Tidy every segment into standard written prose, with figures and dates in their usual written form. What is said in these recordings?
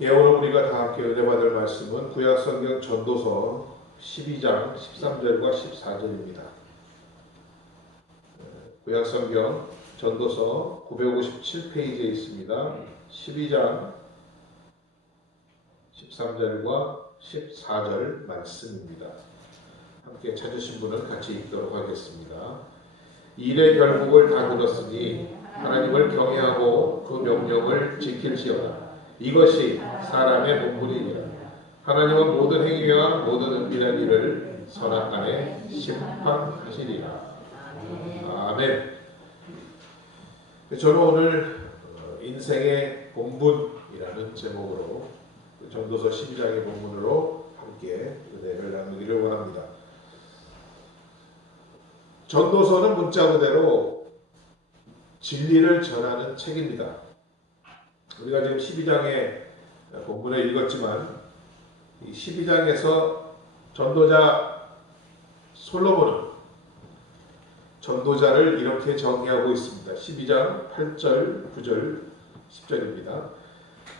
예, 오늘 우리가 다 함께 은혜 받을 말씀은 구약성경 전도서 12장 13절과 14절입니다. 구약성경 전도서 957페이지에 있습니다. 12장 13절과 14절 말씀입니다. 함께 찾으신 분은 같이 읽도록 하겠습니다. 일의 결국을 다 들었으니 하나님을 경외하고 그 명령을 지킬지어다. 이것이 사람의 본분이니라. 하나님은 모든 행위와 모든 은밀한 일을 선악간에 심판하시리라. 아멘. 저는 오늘 인생의 본분이라는 제목으로 전도서 12장의 본문으로 함께 은혜를 나누기를 원합니다. 전도서는 문자 그대로 진리를 전하는 책입니다. 우리가 지금 12장의 본문에 읽었지만 이 12장에서 전도자 솔로몬은 전도자를 이렇게 정의하고 있습니다. 12장 8절, 9절, 10절입니다.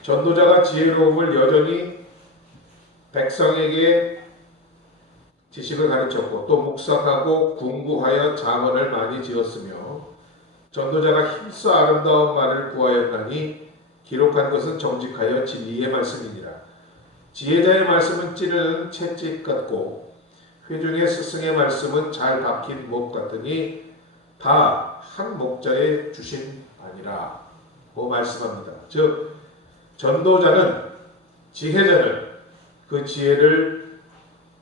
전도자가 지혜로움을 여전히 백성에게 지식을 가르쳤고 또 묵상하고 궁구하여 잠언을 많이 지었으며 전도자가 힘써 아름다운 말을 구하였나니 기록한 것은 정직하여 진리의 말씀이니라. 지혜자의 말씀은 찌르는 채찍 같고 회중의 스승의 말씀은 잘 박힌 목 같으니 다 한 목자의 주신 아니라 고 말씀합니다. 즉 전도자는 지혜자는 그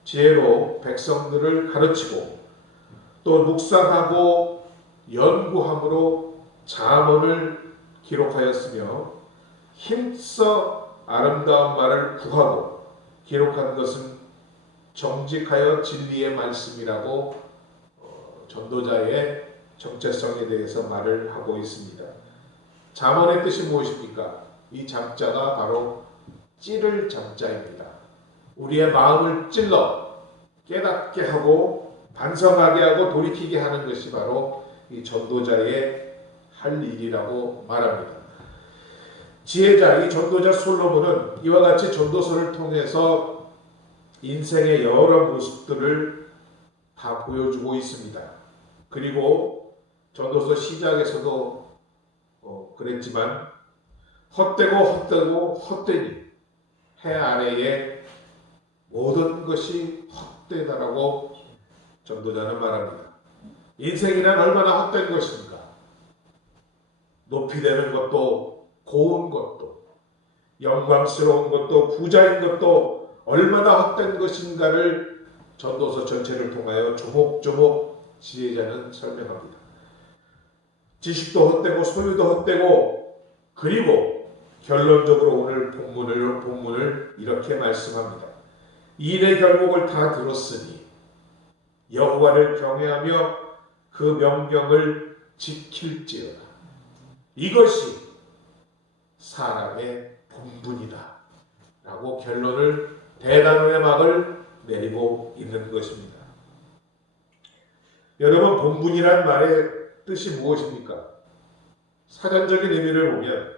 지혜로 백성들을 가르치고 또 묵상하고 연구함으로 잠언을 기록하였으며 힘써 아름다운 말을 구하고 기록한 것은 정직하여 진리의 말씀이라고 전도자의 정체성에 대해서 말을 하고 있습니다. 잠언의 뜻이 무엇입니까? 이 잠자가 바로 찌를 잠자입니다. 우리의 마음을 찔러 깨닫게 하고 반성하게 하고 돌이키게 하는 것이 바로 이 전도자의 할 일이라고 말합니다. 지혜자, 이 전도자 솔로몬은 이와 같이 전도서를 통해서 인생의 여러 모습들을 다 보여주고 있습니다. 그리고 전도서 시작에서도 그랬지만 헛되니 해 아래에 모든 것이 헛되다라고 전도자는 말합니다. 인생이란 얼마나 헛된 것인가. 높이 되는 것도 고운 것도 영광스러운 것도 부자인 것도 얼마나 헛된 것인가를 전도서 전체를 통하여 조목조목 지혜자는 설명합니다. 지식도 헛되고 소유도 헛되고 그리고 결론적으로 오늘 본문을 이렇게 말씀합니다. 일의 결국을 다 들었으니 여호와를 경외하며 그 명령을 지킬지어다. 이것이 사람의 본분이다 라고 결론을 대단원의 막을 내리고 있는 것입니다. 여러분, 본분이란 말의 뜻이 무엇입니까? 사전적인 의미를 보면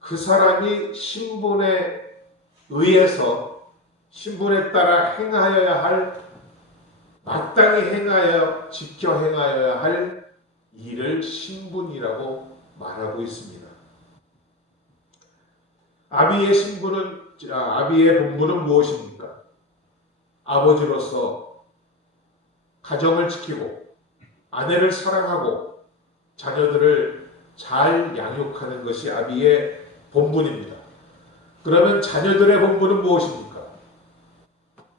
그 사람이 신분에 의해서 신분에 따라 행하여야 할 마땅히 행하여 지켜 행하여야 할 일을 신분이라고 말하고 있습니다. 아비의 본분은 무엇입니까? 아버지로서 가정을 지키고 아내를 사랑하고 자녀들을 잘 양육하는 것이 아비의 본분입니다. 그러면 자녀들의 본분은 무엇입니까?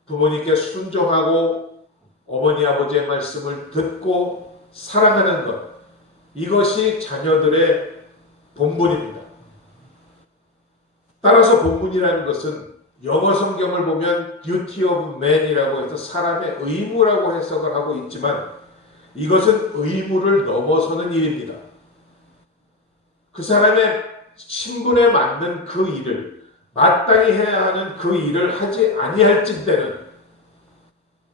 부모님께 순종하고 어머니 아버지의 말씀을 듣고 사랑하는 것, 이것이 자녀들의 본분입니다. 따라서 본분이라는 것은 영어 성경을 보면 duty of man이라고 해서 사람의 의무라고 해석을 하고 있지만 이것은 의무를 넘어서는 일입니다. 그 사람의 신분에 맞는 그 일을 마땅히 해야 하는 그 일을 하지 아니할진 때는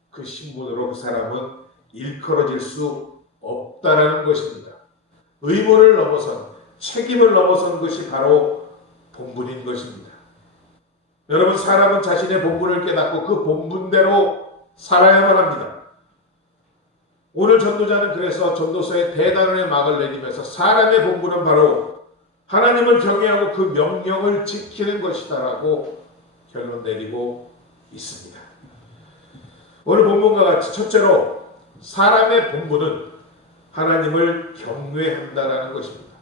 그 신분으로 그 사람은 일컬어질 수 없다라는 것입니다. 의무를 넘어선, 책임을 넘어선 것이 바로 본분인 것입니다. 여러분, 사람은 자신의 본분을 깨닫고 그 본분대로 살아야만 합니다. 오늘 전도자는 그래서 전도서의 대단원의 막을 내리면서 사람의 본분은 바로 하나님을 경외하고 그 명령을 지키는 것이다라고 결론 내리고 있습니다. 오늘 본문과 같이 첫째로 사람의 본분은 하나님을 경외한다라는 것입니다.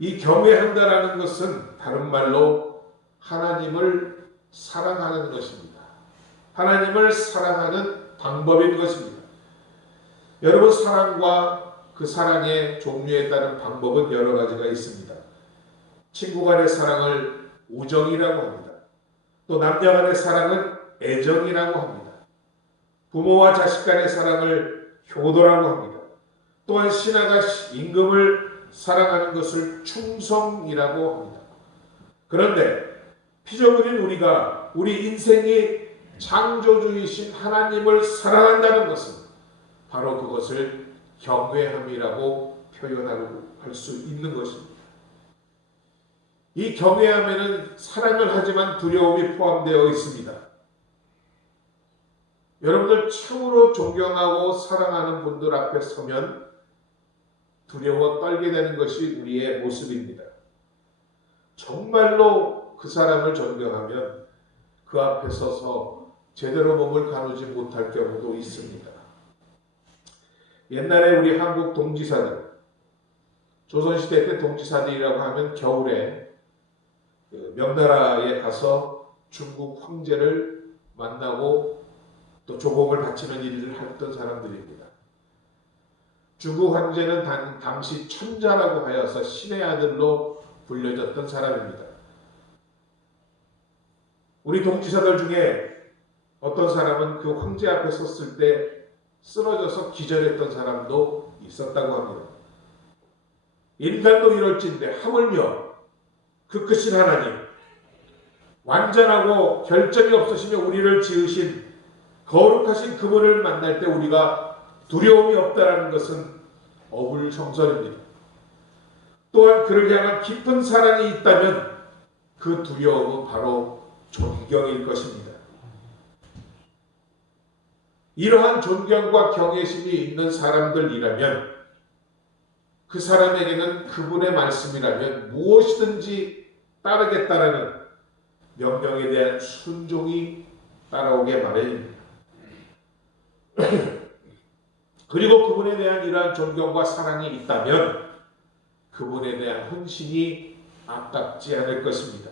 이 경외한다라는 것은 다른 말로 하나님을 사랑하는 것입니다. 하나님을 사랑하는 방법인 것입니다. 여러분, 사랑과 그 사랑의 종류에 따른 방법은 여러 가지가 있습니다. 친구 간의 사랑을 우정이라고 합니다. 또 남녀 간의 사랑은 애정이라고 합니다. 부모와 자식 간의 사랑을 효도라고 합니다. 또한 신하가 임금을 사랑하는 것을 충성이라고 합니다. 그런데 피조물인 우리가 우리 인생이 창조주이신 하나님을 사랑한다는 것은 바로 그것을 경외함이라고 표현할 수 있는 것입니다. 이 경외함에는 사랑을 하지만 두려움이 포함되어 있습니다. 여러분들 참으로 존경하고 사랑하는 분들 앞에 서면 두려워 떨게 되는 것이 우리의 모습입니다. 정말로 그 사람을 존경하면 그 앞에 서서 제대로 몸을 가누지 못할 경우도 있습니다. 옛날에 우리 한국 동지사들, 조선시대 때 동지사들이라고 하면 겨울에 명나라에 가서 중국 황제를 만나고 또 조공을 바치는 일을 했던 사람들입니다. 중국 황제는 당시 천자라고 하여서 신의 아들로 불려졌던 사람입니다. 우리 동지사들 중에 어떤 사람은 그 황제 앞에 섰을 때 쓰러져서 기절했던 사람도 있었다고 합니다. 인간도 이럴진데 하물며 그 크신 하나님, 완전하고 결점이 없으시며 우리를 지으신 거룩하신 그분을 만날 때 우리가 두려움이 없다라는 것은 어불성설입니다. 또한 그를 향한 깊은 사랑이 있다면 그 두려움은 바로 존경일 것입니다. 이러한 존경과 경외심이 있는 사람들이라면 그 사람에게는 그분의 말씀이라면 무엇이든지 따르겠다라는 명령에 대한 순종이 따라오게 마련입니다. 그리고 그분에 대한 이러한 존경과 사랑이 있다면 그분에 대한 헌신이 아깝지 않을 것입니다.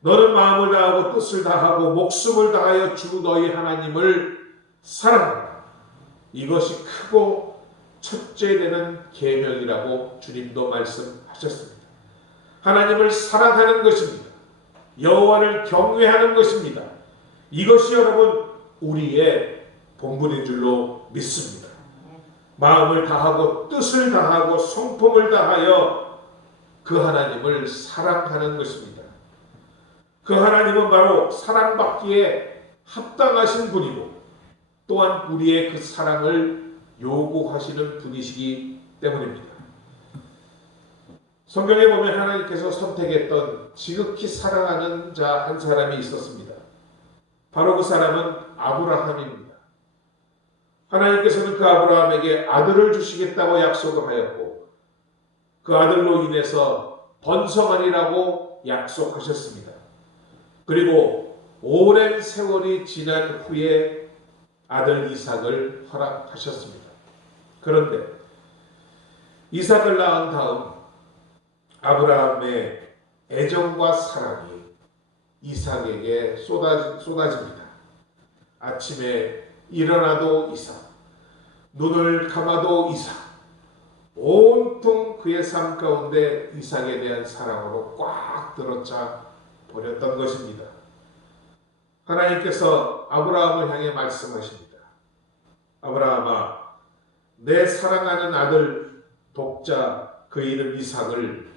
너는 마음을 다하고 뜻을 다하고 목숨을 다하여 주 너희 하나님을 사랑하라. 이것이 크고 첫째 되는 계명이라고 주님도 말씀하셨습니다. 하나님을 사랑하는 것입니다. 여호와를 경외하는 것입니다. 이것이 여러분 우리의 본분인 줄로 믿습니다. 마음을 다하고 뜻을 다하고 성품을 다하여 그 하나님을 사랑하는 것입니다. 그 하나님은 바로 사랑받기에 합당하신 분이고 또한 우리의 그 사랑을 요구하시는 분이시기 때문입니다. 성경에 보면 하나님께서 선택했던 지극히 사랑하는 자 한 사람이 있었습니다. 바로 그 사람은 아브라함입니다. 하나님께서는 그 아브라함에게 아들을 주시겠다고 약속을 하였고 그 아들로 인해서 번성하리라고 약속하셨습니다. 그리고 오랜 세월이 지난 후에 아들 이삭을 허락하셨습니다. 그런데 이삭을 낳은 다음 아브라함의 애정과 사랑이 이삭에게 쏟아집니다. 아침에 일어나도 이삭, 눈을 감아도 이삭, 온통 그의 삶 가운데 이삭에 대한 사랑으로 꽉 들어차 버렸던 것입니다. 하나님께서 아브라함을 향해 말씀하십니다. 아브라함아, 내 사랑하는 아들 독자 그 이름 이삭을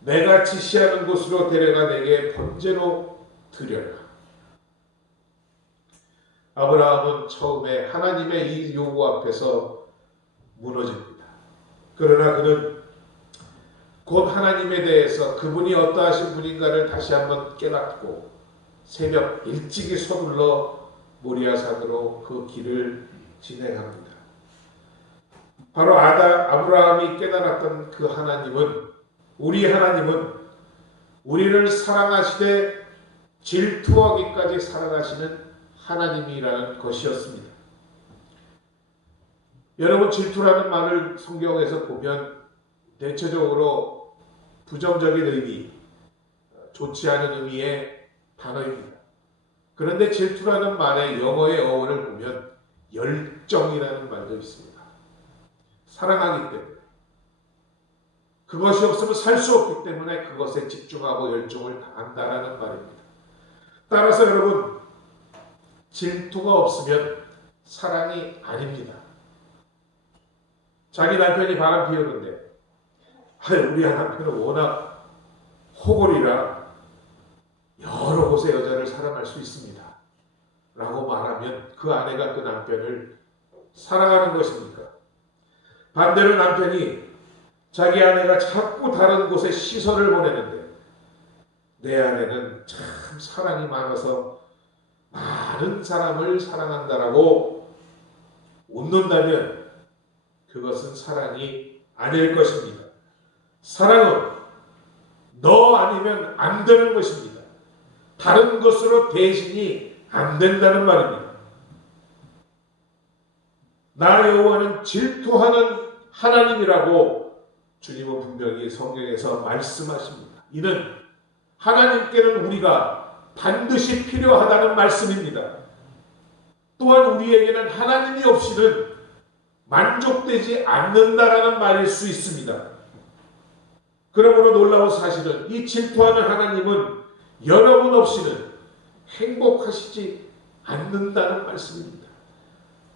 내가 지시하는 곳으로 데려가 내게 번제로 드려라. 아브라함은 처음에 하나님의 이 요구 앞에서 무너집니다. 그러나 그는 곧 하나님에 대해서 그분이 어떠하신 분인가를 다시 한번 깨닫고 새벽 일찍이 서둘러 모리아산으로 그 길을 진행합니다. 바로 아브라함이 깨달았던 그 하나님은, 우리 하나님은 우리를 사랑하시되 질투하기까지 사랑하시는 하나님이라는 것이었습니다. 여러분, 질투라는 말을 성경에서 보면 대체적으로 부정적인 의미, 좋지 않은 의미의 단어입니다. 그런데 질투라는 말의 영어의 어원을 보면 열정이라는 말도 있습니다. 사랑하기 때문에, 그것이 없으면 살 수 없기 때문에 그것에 집중하고 열정을 다한다라는 말입니다. 따라서 여러분, 질투가 없으면 사랑이 아닙니다. 자기 남편이 바람 피우는데 우리 남편은 워낙 호골이라 여러 곳의 여자를 사랑할 수 있습니다 라고 말하면 그 아내가 그 남편을 사랑하는 것입니까? 반대로 남편이 자기 아내가 자꾸 다른 곳에 시선을 보내는데 내 아내는 참 사랑이 많아서 많은 사람을 사랑한다라고 웃는다면 그것은 사랑이 아닐 것입니다. 사랑은 너 아니면 안 되는 것입니다. 다른 것으로 대신이 안 된다는 말입니다. 나 여호와는 질투하는 하나님이라고 주님은 분명히 성경에서 말씀하십니다. 이는 하나님께는 우리가 반드시 필요하다는 말씀입니다. 또한 우리에게는 하나님이 없이는 만족되지 않는다라는 말일 수 있습니다. 그러므로 놀라운 사실은 이 질투하는 하나님은 여러분 없이는 행복하시지 않는다는 말씀입니다.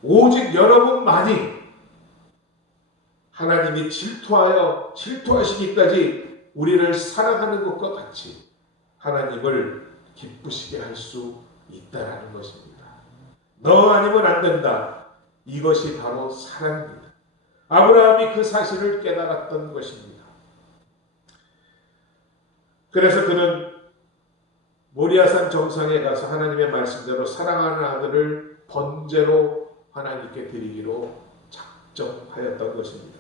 오직 여러분만이 하나님이 질투하시기까지 우리를 사랑하는 것과 같이 하나님을 기쁘시게 할 수 있다라는 것입니다. 너 아니면 안 된다. 이것이 바로 사랑입니다. 아브라함이 그 사실을 깨달았던 것입니다. 그래서 그는 모리아산 정상에 가서 하나님의 말씀대로 사랑하는 아들을 번제로 하나님께 드리기로 작정하였던 것입니다.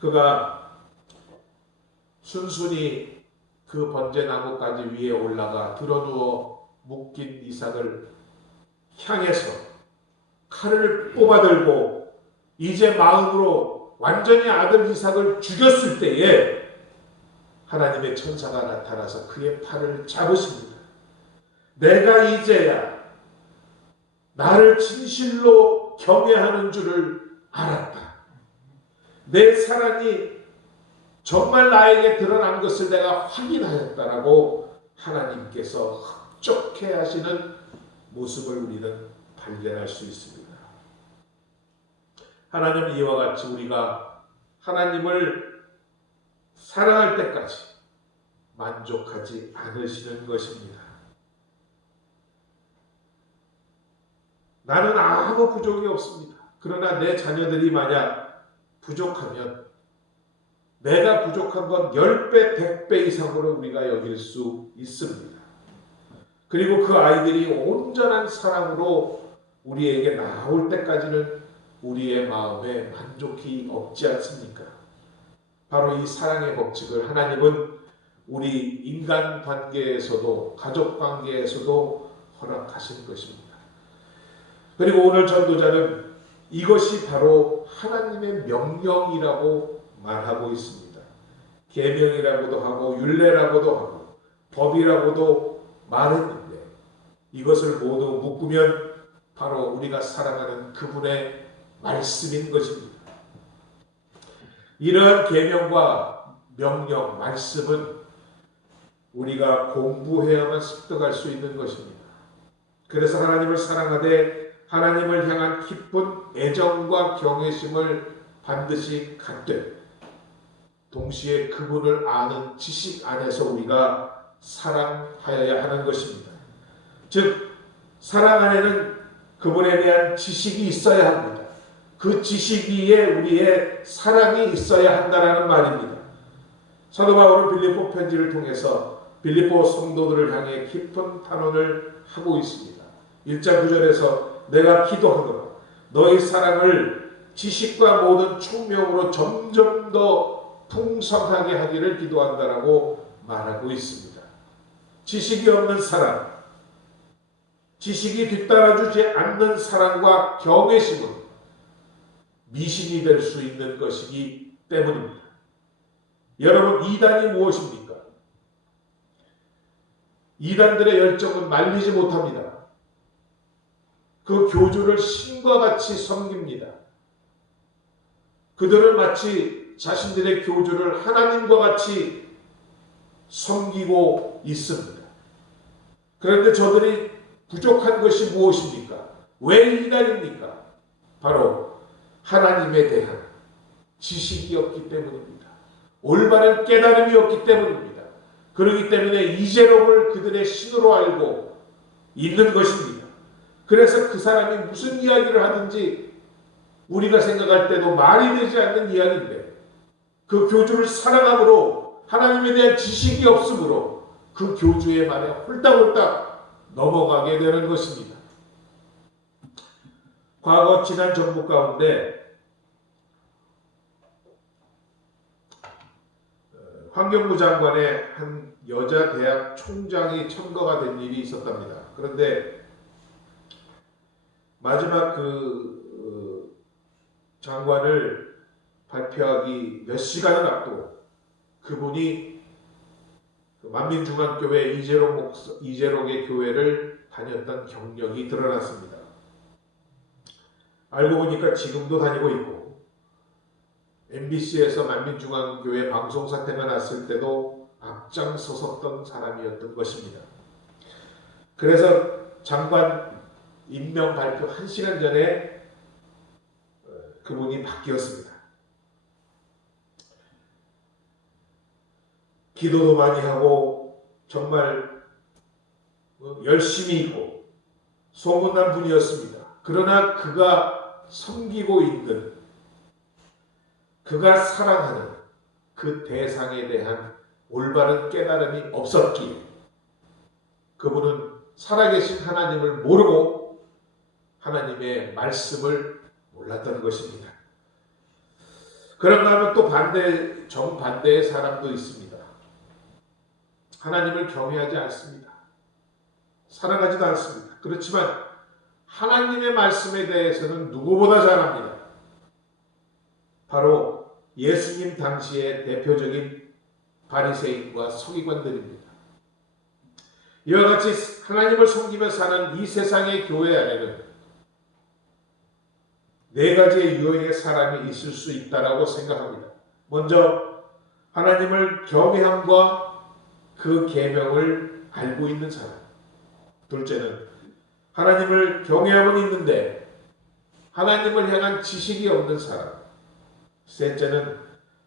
그가 순순히 그 번제나무까지 위에 올라가 드러누워 묶인 이삭을 향해서 칼을 뽑아들고 이제 마음으로 완전히 아들 이삭을 죽였을 때에 하나님의 천사가 나타나서 그의 팔을 잡으십니다. 내가 이제야 나를 진실로 경외하는 줄을 알았다. 내 사랑이 정말 나에게 드러난 것을 내가 확인하였다라고 하나님께서 흡족해 하시는 모습을 우리는 발견할 수 있습니다. 하나님은 이와 같이 우리가 하나님을 사랑할 때까지 만족하지 않으시는 것입니다. 나는 아무 부족이 없습니다. 그러나 내 자녀들이 만약 부족하면 내가 부족한 건 10배, 100배 이상으로 우리가 여길 수 있습니다. 그리고 그 아이들이 온전한 사랑으로 우리에게 나올 때까지는 우리의 마음에 만족이 없지 않습니까? 바로 이 사랑의 법칙을 하나님은 우리 인간 관계에서도 가족 관계에서도 허락하신 것입니다. 그리고 오늘 전도자는 이것이 바로 하나님의 명령이라고 말하고 있습니다. 계명이라고도 하고 율례라고도 하고 법이라고도 말했는데 이것을 모두 묶으면 바로 우리가 사랑하는 그분의 말씀인 것입니다. 이러한 계명과 명령, 말씀은 우리가 공부해야만 습득할 수 있는 것입니다. 그래서 하나님을 사랑하되 하나님을 향한 깊은 애정과 경외심을 반드시 갖되 동시에 그분을 아는 지식 안에서 우리가 사랑하여야 하는 것입니다. 즉 사랑 안에는 그분에 대한 지식이 있어야 합니다. 그 지식 위에 우리의 사랑이 있어야 한다라는 말입니다. 사도 바울은 빌립보 편지를 통해서 빌립보 성도들을 향해 깊은 탄원을 하고 있습니다. 1장 9절에서 내가 기도하노라 너희 사랑을 지식과 모든 총명으로 점점 더 풍성하게 하기를 기도한다라고 말하고 있습니다. 지식이 없는 사랑, 지식이 뒤따라주지 않는 사랑과 경외심은 미신이 될 수 있는 것이기 때문입니다. 여러분, 이단이 무엇입니까? 이단들의 열정은 말리지 못합니다. 그 교주를 신과 같이 섬깁니다. 그들은 마치 자신들의 교주를 하나님과 같이 섬기고 있습니다. 그런데 저들이 부족한 것이 무엇입니까? 왜 이단입니까? 바로 하나님에 대한 지식이 없기 때문입니다. 올바른 깨달음이 없기 때문입니다. 그렇기 때문에 이재록을 그들의 신으로 알고 있는 것입니다. 그래서 그 사람이 무슨 이야기를 하든지 우리가 생각할 때도 말이 되지 않는 이야기인데 그 교주를 사랑함으로 하나님에 대한 지식이 없으므로 그 교주의 말에 홀딱홀딱 넘어가게 되는 것입니다. 과거 지난 정부 가운데 환경부 장관의 한 여자 대학 총장이 청거가 된 일이 있었답니다. 그런데 마지막 장관을 발표하기 몇 시간을 앞두고 그분이 만민중앙교회 이재록의 교회를 다녔던 경력이 드러났습니다. 알고 보니까 지금도 다니고 있고 MBC에서 만민중앙교회 방송 사태가 났을 때도 앞장서섰던 사람이었던 것입니다. 그래서 장관 임명 발표 1시간 전에 그분이 바뀌었습니다. 기도도 많이 하고 정말 열심히 있고 소문난 분이었습니다. 그러나 그가 섬기고 있는, 그가 사랑하는 그 대상에 대한 올바른 깨달음이 없었기에 그분은 살아계신 하나님을 모르고 하나님의 말씀을 몰랐던 것입니다. 그런가 하면 또 정반대의 사람도 있습니다. 하나님을 경외하지 않습니다. 사랑하지도 않습니다. 그렇지만 하나님의 말씀에 대해서는 누구보다 잘 압니다. 바로 예수님 당시의 대표적인 바리새인과 서기관들입니다. 이와 같이 하나님을 섬기며 사는 이 세상의 교회 안에는 네 가지의 유형의 사람이 있을 수 있다고 생각합니다. 먼저 하나님을 경외함과 그 계명을 알고 있는 사람. 둘째는 하나님을 경외함은 있는데 하나님을 향한 지식이 없는 사람. 셋째는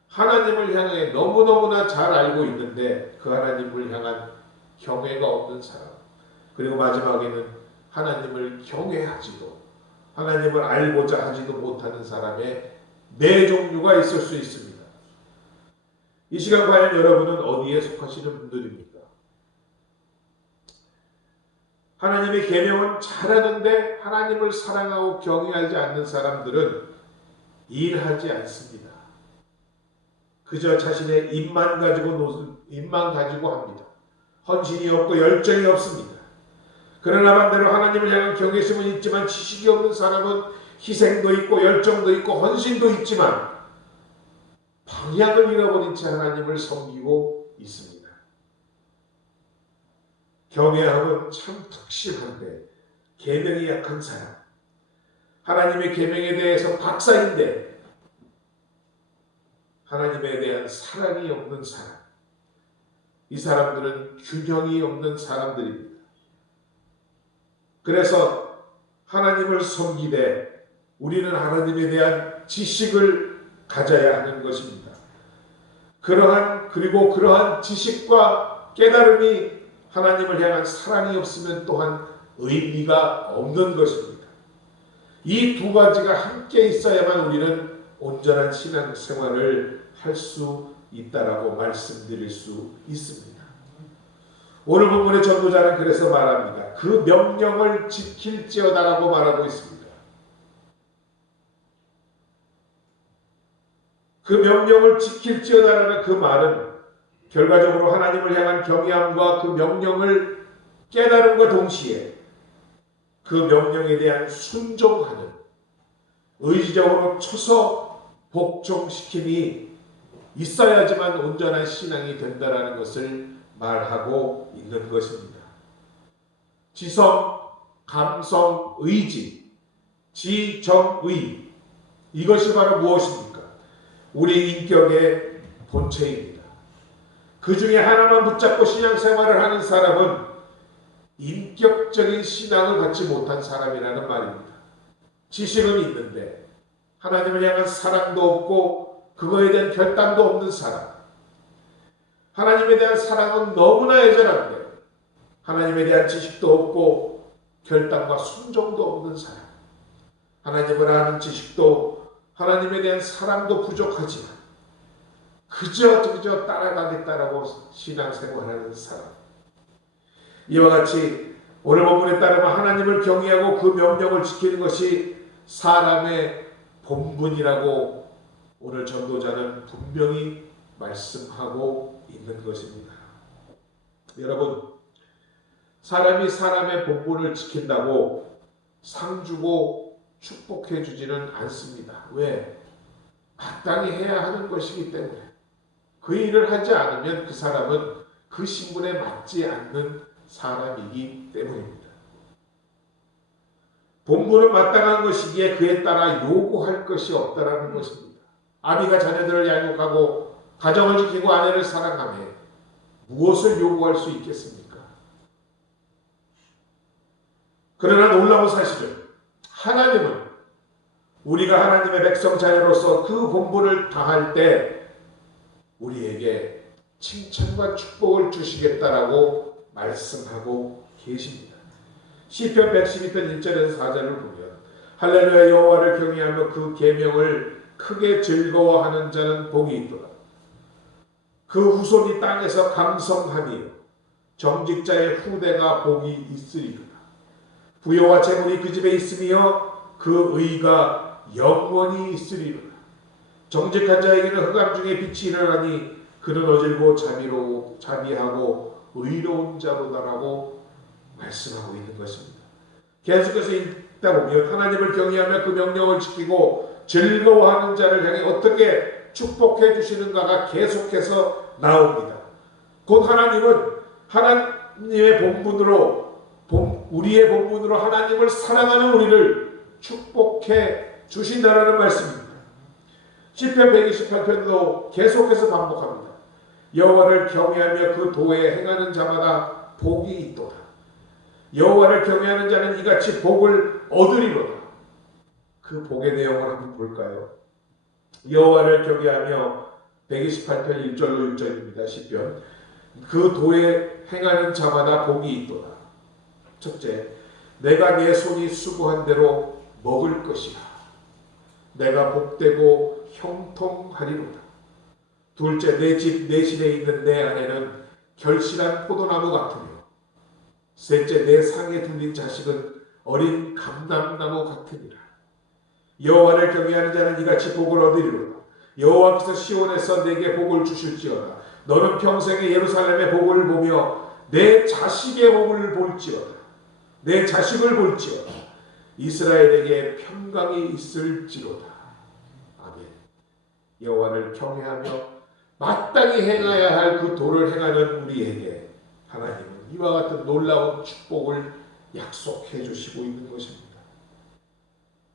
하나님을 향해 너무너무나 잘 알고 있는데 그 하나님을 향한 경외가 없는 사람. 그리고 마지막에는 하나님을 경외하지도 하나님을 알고자 하지도 못하는 사람의 네 종류가 있을 수 있습니다. 이 시간 과연 여러분은 어디에 속하시는 분들입니까? 하나님의 계명은 잘하는데 하나님을 사랑하고 경외하지 않는 사람들은 일하지 않습니다. 그저 자신의 입만 가지고 합니다. 헌신이 없고 열정이 없습니다. 그러나 반대로 하나님을 향한 경외심은 있지만 지식이 없는 사람은 희생도 있고 열정도 있고 헌신도 있지만 방향을 잃어버린 채 하나님을 섬기고 있습니다. 경외함은 참 특실한데 계명이 약한 사람, 하나님의 계명에 대해서 박사인데 하나님에 대한 사랑이 없는 사람, 이 사람들은 균형이 없는 사람들입니다. 그래서 하나님을 섬기되 우리는 하나님에 대한 지식을 가져야 하는 것입니다. 그러한 지식과 깨달음이 하나님을 향한 사랑이 없으면 또한 의미가 없는 것입니다. 이 두 가지가 함께 있어야만 우리는 온전한 신앙생활을 할 수 있다라고 말씀드릴 수 있습니다. 오늘 본문의 전도자는 그래서 말합니다. 그 명령을 지킬지어다라고 말하고 있습니다. 그 명령을 지킬지어다라는 그 말은 결과적으로 하나님을 향한 경외함과 그 명령을 깨달음과 동시에 그 명령에 대한 순종하는 의지적으로 쳐서 복종시킴이 있어야지만 온전한 신앙이 된다라는 것을 말하고 있는 것입니다. 지성, 감성, 의지, 지정의, 이것이 바로 무엇입니까? 우리 인격의 본체입니다. 그 중에 하나만 붙잡고 신앙생활을 하는 사람은 인격적인 신앙을 갖지 못한 사람이라는 말입니다. 지식은 있는데 하나님을 향한 사랑도 없고 그거에 대한 결단도 없는 사람, 하나님에 대한 사랑은 너무나 애절한데 하나님에 대한 지식도 없고 결단과 순종도 없는 사람, 하나님을 아는 지식도 하나님에 대한 사랑도 부족하지만 그저 따라가겠다라고 신앙생활하는 사람, 이와 같이 오늘 본문에 따르면 하나님을 경외하고 그 명령을 지키는 것이 사람의 본분이라고 오늘 전도자는 분명히 말씀하고 있는 것입니다. 여러분, 사람이 사람의 본분을 지킨다고 상 주고 축복해 주지는 않습니다. 왜? 마땅히 해야 하는 것이기 때문에. 그 일을 하지 않으면 그 사람은 그 신분에 맞지 않는 사람이기 때문입니다. 본분은 마땅한 것이기에 그에 따라 요구할 것이 없다라는 것입니다. 아비가 자녀들을 양육하고 가정을 지키고 아내를 사랑하며 무엇을 요구할 수 있겠습니까? 그러나 놀라운 사실은 하나님은 우리가 하나님의 백성 자녀로서 그 본분을 다할 때 우리에게 칭찬과 축복을 주시겠다라고 말씀하고 계십니다. 시편 112편 1절에서 4절을 보면 할렐루야 여호와를 경외하며 그 계명을 크게 즐거워하는 자는 복이 있도다. 그 후손이 땅에서 강성하며 정직자의 후대가 복이 있으리로다. 부여와 재물이 그 집에 있으며 그 의가 영원히 있으리로다. 정직한 자에게는 흑암 중에 빛이 일어나니 그는 어질고 자비하고 의로운 자로다라고 말씀하고 있는 것입니다. 계속해서 읽다 보면 하나님을 경외하며 그 명령을 지키고 즐거워하는 자를 향해 어떻게 축복해 주시는가가 계속해서 나옵니다. 곧 하나님은 하나님의 본분으로 우리의 본분으로 하나님을 사랑하는 우리를 축복해 주신다라는 말씀입니다. 시편 128편도 계속해서 반복합니다. 여호와를 경외하며 그 도에 행하는 자마다 복이 있도다. 여호와를 경외하는 자는 이같이 복을 얻으리로다. 그 복의 내용을 한번 볼까요? 여호와를 경외하며 128편 1절로 6절입니다. 시편. 그 도에 행하는 자마다 복이 있도다. 첫째, 내가 내 손이 수고한 대로 먹을 것이라. 내가 복되고 형통하리로다. 둘째, 내 집 내실에 있는 내 아내는 결실한 포도나무 같으며 셋째, 내 상에 둘린 자식은 어린 감람나무 같으니라. 여호와를 경외하는 자는 이같이 복을 얻으리로다. 여호와께서 시온에서 내게 복을 주실지어다. 너는 평생에 예루살렘의 복을 보며 내 자식의 복을 볼지어다. 내 자식을 볼지어다. 이스라엘에게 평강이 있을지로다. 아멘. 여호와를 경외하며 마땅히 행해야 할 그 도를 행하는 우리에게 하나님은 이와 같은 놀라운 축복을 약속해 주시고 있는 것입니다.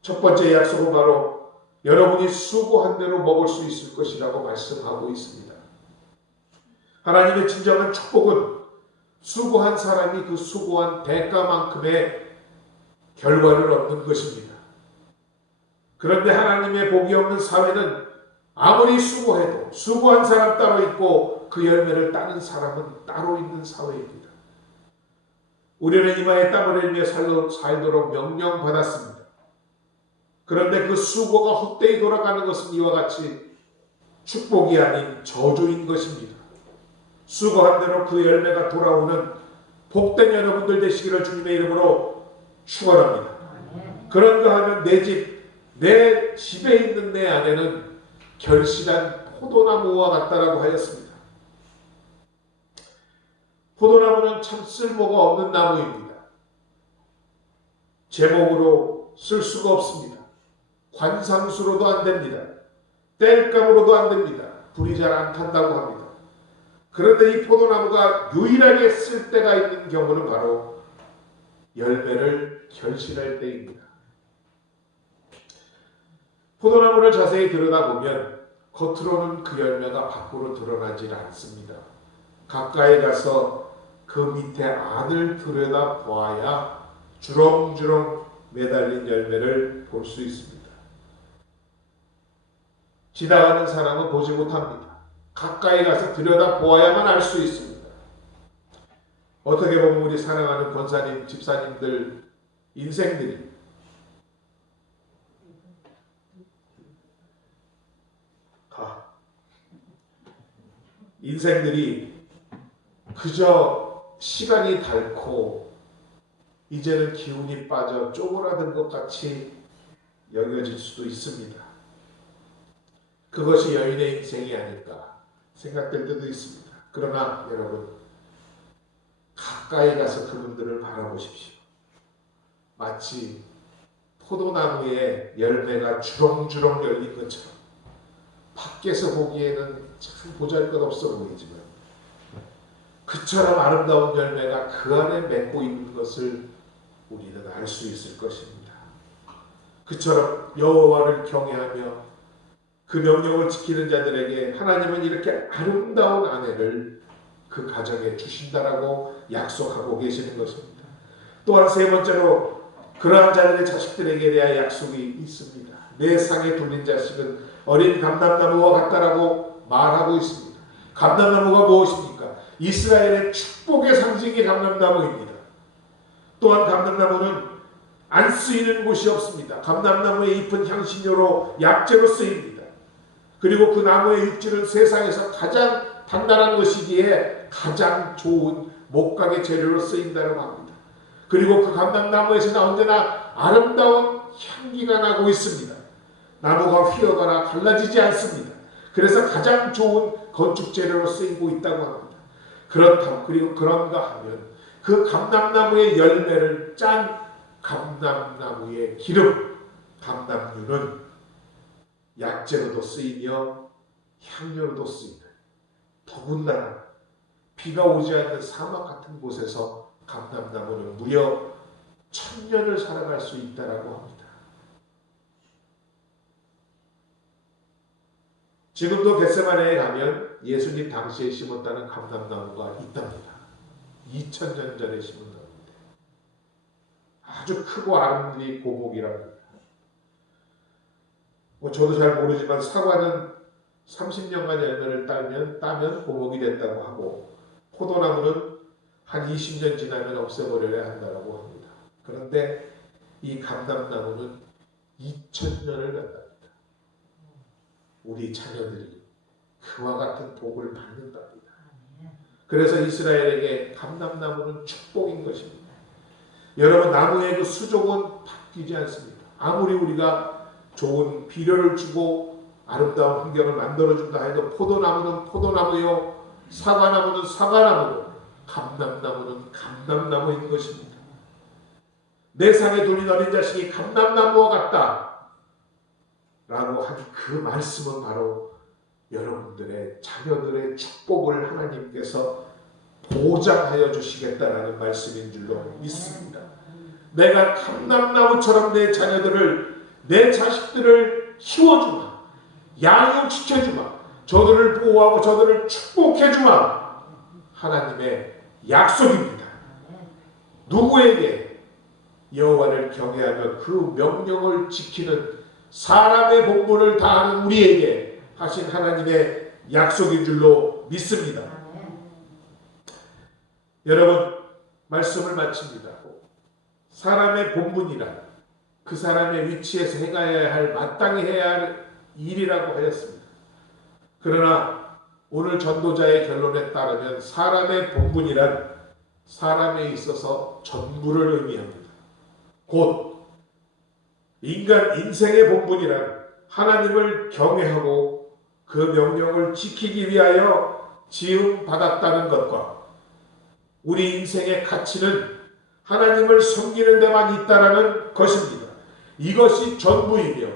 첫 번째 약속은 바로 여러분이 수고한 대로 먹을 수 있을 것이라고 말씀하고 있습니다. 하나님의 진정한 축복은 수고한 사람이 그 수고한 대가만큼의 결과를 얻는 것입니다. 그런데 하나님의 복이 없는 사회는 아무리 수고해도 수고한 사람 따로 있고 그 열매를 따는 사람은 따로 있는 사회입니다. 우리는 이마에 땀을 흘리며 살도록 명령받았습니다. 그런데 그 수고가 헛되이 돌아가는 것은 이와 같이 축복이 아닌 저주인 것입니다. 수고한 대로 그 열매가 돌아오는 복된 여러분들 되시기를 주님의 이름으로 축원합니다. 그런가 하면 내 집, 내 집에 있는 내 아내는 결실한 포도나무와 같다라고 하였습니다. 포도나무는 참 쓸모가 없는 나무입니다. 제목으로 쓸 수가 없습니다. 관상수로도 안 됩니다. 땔감으로도 안 됩니다. 불이 잘 안 탄다고 합니다. 그런데 이 포도나무가 유일하게 쓸 때가 있는 경우는 바로 열매를 결실할 때입니다. 포도나무를 자세히 들여다보면 겉으로는 그 열매가 밖으로 드러나질 않습니다. 가까이 가서 그 밑에 안을 들여다보아야 주렁주렁 매달린 열매를 볼 수 있습니다. 지나가는 사람은 보지 못합니다. 가까이 가서 들여다보아야만 알 수 있습니다. 어떻게 보면 우리 사랑하는 권사님, 집사님들 인생들이 그저 시간이 닳고 이제는 기운이 빠져 쪼그라든 것 같이 여겨질 수도 있습니다. 그것이 여인의 인생이 아닐까 생각될 때도 있습니다. 그러나 여러분, 가까이 가서 그분들을 바라보십시오. 마치 포도나무에 열매가 주렁주렁 열린 것처럼 밖에서 보기에는 참 보잘것없어 보이지만 그처럼 아름다운 열매가 그 안에 맺고 있는 것을 우리는 알 수 있을 것입니다. 그처럼 여호와를 경외하며 그 명령을 지키는 자들에게 하나님은 이렇게 아름다운 아내를 그 가정에 주신다라고 약속하고 계시는 것입니다. 또한 세 번째로 그러한 자들의 자식들에게 대한 약속이 있습니다. 내 상에 둘린 자식은 어린 감람나무와 같다라고 말하고 있습니다. 감람나무가 무엇입니까? 이스라엘의 축복의 상징이 감람나무입니다. 또한 감람나무는 안 쓰이는 곳이 없습니다. 감람나무의 잎은 향신료로 약재로 쓰입니다. 그리고 그 나무의 육질은 세상에서 가장 단단한 것이기에 가장 좋은 목각의 재료로 쓰인다고 합니다. 그리고 그 감람나무에서는 언제나 아름다운 향기가 나고 있습니다. 나무가 휘어거나 갈라지지 않습니다. 그래서 가장 좋은 건축 재료로 쓰이고 있다고 합니다. 그리고 그런가 하면 그 감람나무의 열매를 짠 감람나무의 기름, 감람류는 약재로도 쓰이며 향료로도 쓰이는 더군다나 비가 오지 않는 사막 같은 곳에서 감람나무는 무려 1000년을 살아갈 수 있다라고 합니다. 지금도 겟세마네에 가면 예수님 당시에 심었다는 감람나무가 있답니다. 2000년 전에 심은 나무인데 아주 크고 아름드리 고목이랍니다. 저도 잘 모르지만 사과는 30년간 열매를 따면 고목이 된다고 하고 포도나무는 한 20년 지나면 없애버려야 한다고 합니다. 그런데 이 감람나무는 2000년을 간답니다. 우리 자녀들이 그와 같은 복을 받는답니다. 그래서 이스라엘에게 감람나무는 축복인 것입니다. 여러분, 나무의 그 수종은 바뀌지 않습니다. 아무리 우리가 좋은 비료를 주고 아름다운 환경을 만들어준다 해도 포도나무는 포도나무요, 사과나무는 사과나무고 감람나무는 감람나무인 것입니다. 내 상에 둘린 어린 자식이 감람나무와 같다 라고 한 그 말씀은 바로 여러분들의 자녀들의 축복을 하나님께서 보장하여 주시겠다라는 말씀인 줄로 믿습니다. 내가 감람나무처럼 내 자녀들을, 내 자식들을 키워주마, 양육시켜주마, 저들을 보호하고 저들을 축복해주마, 하나님의 약속입니다. 누구에게? 여호와를 경외하며 그 명령을 지키는 사람의 본분을 다하는 우리에게 하신 하나님의 약속인 줄로 믿습니다. 여러분, 말씀을 마칩니다. 사람의 본분이란 그 사람의 위치에서 행해야 할, 마땅히 해야 할 일이라고 하였습니다. 그러나 오늘 전도자의 결론에 따르면 사람의 본분이란 사람에 있어서 전부를 의미합니다. 곧 인간 인생의 본분이란 하나님을 경외하고 그 명령을 지키기 위하여 지음받았다는 것과 우리 인생의 가치는 하나님을 섬기는 데만 있다라는 것입니다. 이것이 전부이며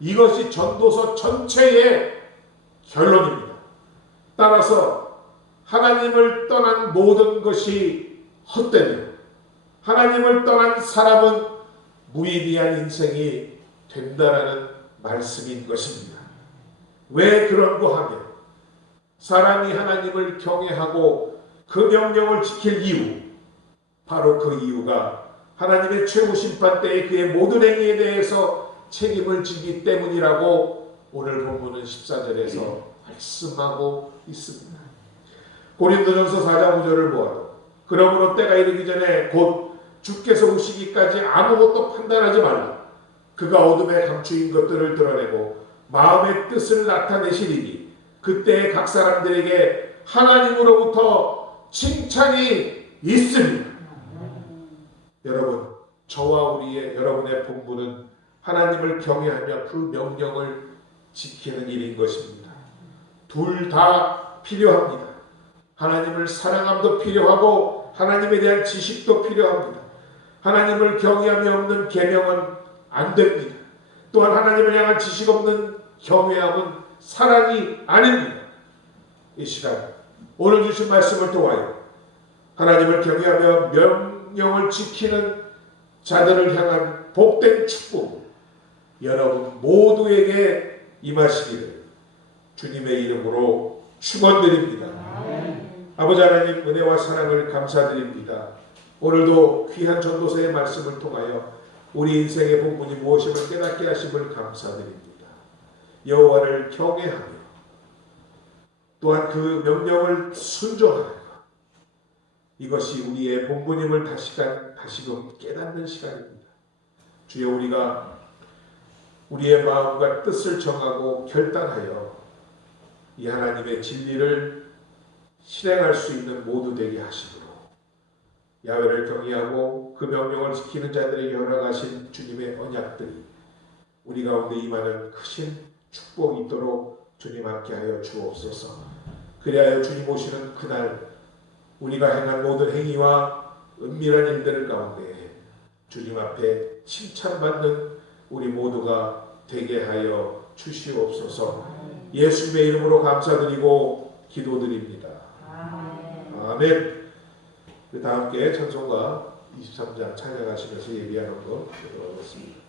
이것이 전도서 전체의 결론입니다. 따라서 하나님을 떠난 모든 것이 헛되며 하나님을 떠난 사람은 무의미한 인생이 된다라는 말씀인 것입니다. 왜 그런가 하면 사람이 하나님을 경외하고 그 명령을 지킬 이유, 바로 그 이유가 하나님의 최후 심판 때에 그의 모든 행위에 대해서 책임을 지기 때문이라고 오늘 본문은 14절에서 말씀하고 있습니다. 고린도전서 4장 5절을 보아도 그러므로 때가 이르기 전에 곧 주께서 오시기까지 아무것도 판단하지 말라. 그가 어둠에 감추인 것들을 드러내고 마음의 뜻을 나타내시리니 그때 각 사람들에게 하나님으로부터 칭찬이 있습니다. 여러분, 저와 여러분의 본분은 하나님을 경외하며 그 명령을 지키는 일인 것입니다. 둘 다 필요합니다. 하나님을 사랑함도 필요하고 하나님에 대한 지식도 필요합니다. 하나님을 경외함이 없는 계명은 안 됩니다. 또한 하나님을 향한 지식 없는 경외함은 사랑이 아닙니다. 이 시간 오늘 주신 말씀을 통하여 하나님을 경외하며 명령을 지키는 자들을 향한 복된 축복 여러분 모두에게 임하시기를 주님의 이름으로 축원드립니다. 아버지 하나님, 은혜와 사랑을 감사드립니다. 오늘도 귀한 전도서의 말씀을 통하여 우리 인생의 본분이 무엇임을 깨닫게 하심을 감사드립니다. 여호와를 경외하며 또한 그 명령을 순종하는 것, 이것이 우리의 본분임을 다시금 깨닫는 시간입니다. 주여, 우리가 우리의 마음과 뜻을 정하고 결단하여 이 하나님의 진리를 실행할 수 있는 모두 되게 하시므로 야훼를 경외하고 그 명령을 지키는 자들에게 허락하신 주님의 언약들이 우리 가운데 임하는 크신 축복이 있도록 주님 함께하여 주옵소서. 그리하여 주님 오시는 그날 우리가 행한 모든 행위와 은밀한 일들 가운데 주님 앞에 칭찬받는 우리 모두가 되게 하여 주시옵소서. 예수님의 이름으로 감사드리고 기도드립니다. 아멘. 다 함께 찬송가 23장 찬양하시면서 예비하는 것 들어보겠습니다.